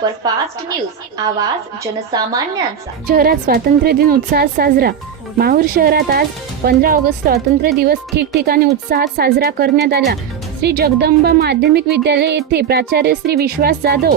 Superfast news, आवाज जनसामान्यांचा। शहरात स्वातंत्र्य दिन उत्साहात साजरा। माहूर शहरात आज 15 ऑगस्ट स्वातंत्र्य दिवस ठिकठिकाणी उत्साहात साजरा करण्यात आला। श्री जगदंबा माध्यमिक विद्यालय येथे प्राचार्य श्री विश्वास जाधव,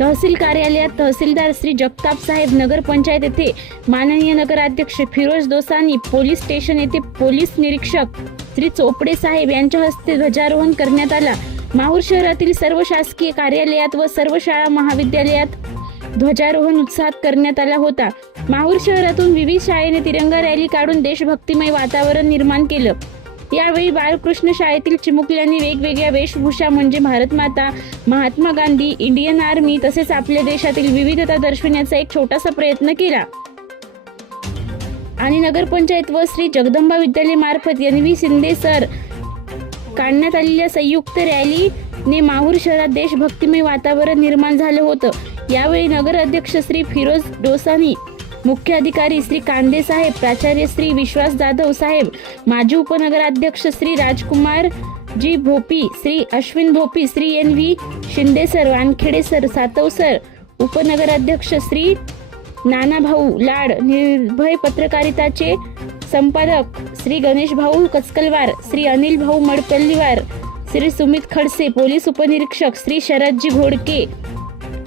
तहसील कार्यालयात तहसीलदार श्री जगताप साहेब, नगर पंचायत येथे माननीय नगराध्यक्ष फिरोज दोसानी, पोलीस स्टेशन येथे पोलीस निरीक्षक श्री चोपडे साहेब यांच्या हस्ते ध्वजारोहण करण्यात आला। माहूर शहरातील सर्व शासकीय कार्यालयात व सर्व शाळा महाविद्यालयात ध्वजारोहण उत्साहात करण्यात आला होता। माहूर शहरातून विविध शाळेने तिरंगा रॅली काढून देशभक्तिमय वातावरण निर्माण केलं। यावेळी बाळकृष्ण शाळेतील चिमुकल्यांनी वेगवेगळ्या वेशभूषा म्हणजे भारत माता, महात्मा गांधी, इंडियन आर्मी तसेच आपल्या देशातील विविधता दर्शविण्याचा एक छोटासा प्रयत्न केला आणि नगरपंचायत व श्री जगदंबा विद्यालय मार्फत NV शिंदे सर काढण्यात आलेल्या संयुक्त रॅलीने माहूर शहरात देशभक्तिमय वातावरण निर्माण झालं होतं। यावेळी नगर अध्यक्ष श्री फिरोज दोसानी, मुख्य अधिकारी श्री कांदे साहेब, प्राचार्य श्री विश्वास जाधव साहेब, माजी उपनगराध्यक्ष Shri Rajkumar ji Bhopi, Shri Ashwin Bhopi, Shri NV Shinde sir, Wankhede sir, Satav sir, उपनगराध्यक्ष श्री नानाभाऊ लाड, निर्भय पत्रकारिताचे संपादक श्री गणेश भाऊ कचकलवार, श्री अनिल भाऊ मडपल्लीवार, श्री सुमित खडसे, पोलीस उपनिरीक्षक श्री शरदजी घोडके,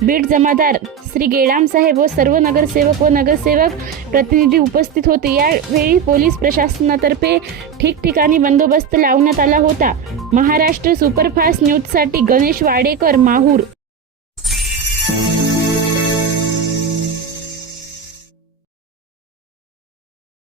बीड जमादार श्री गेडाम साहेब व सर्व नगरसेवक व नगरसेवक प्रतिनिधी उपस्थित होते। यावेळी पोलीस प्रशासनातर्फे ठिकठिकाणी बंदोबस्त लावण्यात आला होता। महाराष्ट्र सुपरफास्ट न्यूजसाठी गणेश वाडेकर, माहूर।